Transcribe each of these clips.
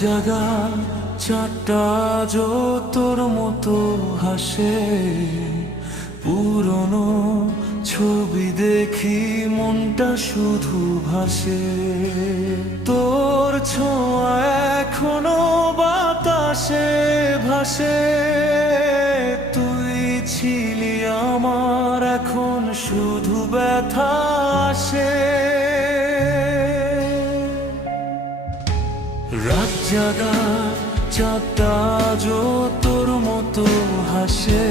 জাগা চারটা যো তোর মতো হাসে। পুরনো ছবি দেখি মনটা শুধু ভাসে। তোর ছোঁয়া এখনও বাতাসে ভাসে। তুই ছিলি আমার এখন শুধু ব্যথা আসে। রাত জাগা চাঁদটা তোর মতো হাসে।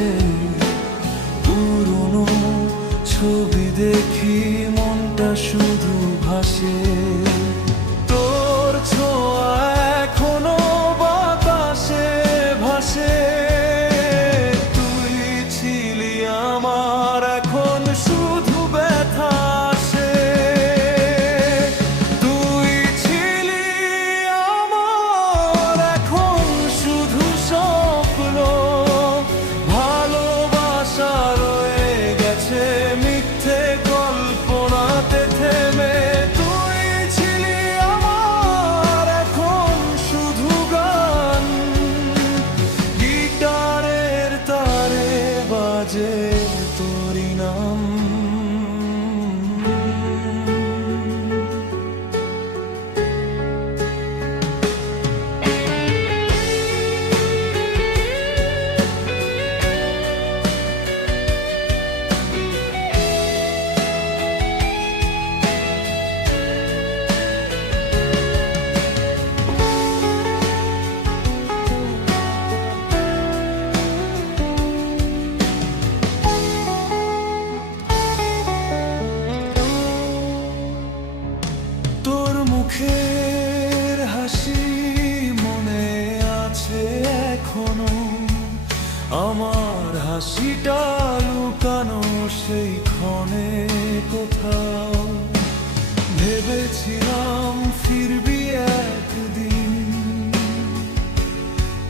ভেবেছিলাম ফিরবি একদিন।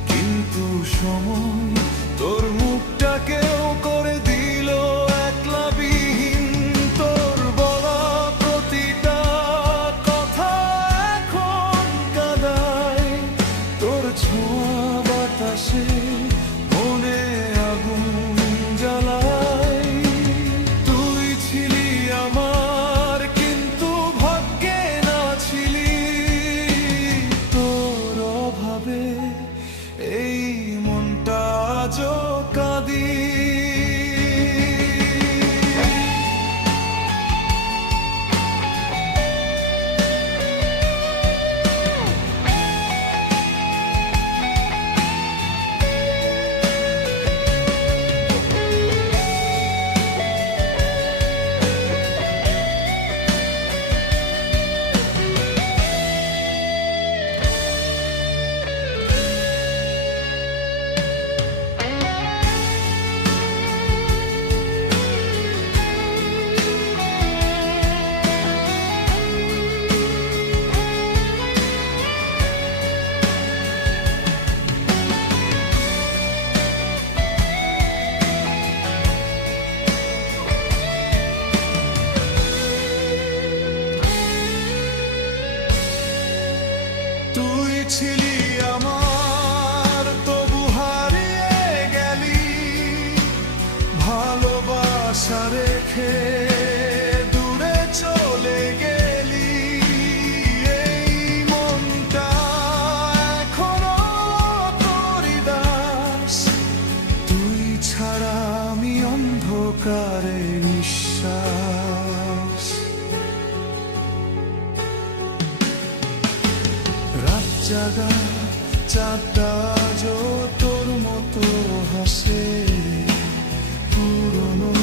কিন্তু সময় তোর মুখটাকেও করে দিল একলাবিহীন তোর বলা প্রতিটা কথা এখন কাদায়। তোর ছোঁয়া বাতাসে তুই জাগা চারটা যো তোর মতো হাসে। পুরনো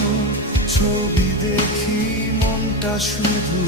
ছবি দেখি মনটা শুধু